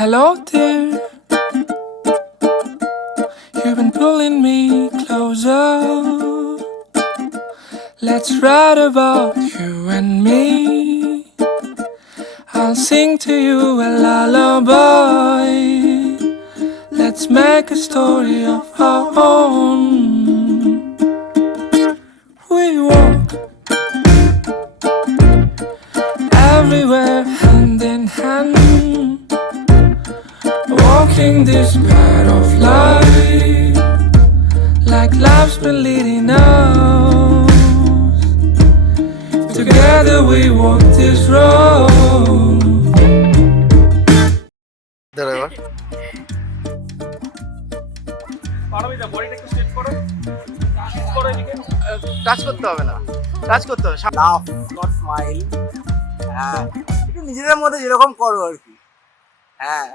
Hello dear, you've been pulling me closer. Let's write about you and me. I'll sing to you a lullaby. Let's make a story of our own. We walk everywhere hand in hand, walking this path of life, like life's been leading us. Together we walk this road. ধন্যবাদ। Touch করতে হবে না, touch করতে হবে। লাফ not smile. হ্যাঁ, একটু নিজেদের মধ্যে যেরকম করো আর কি। হ্যাঁ।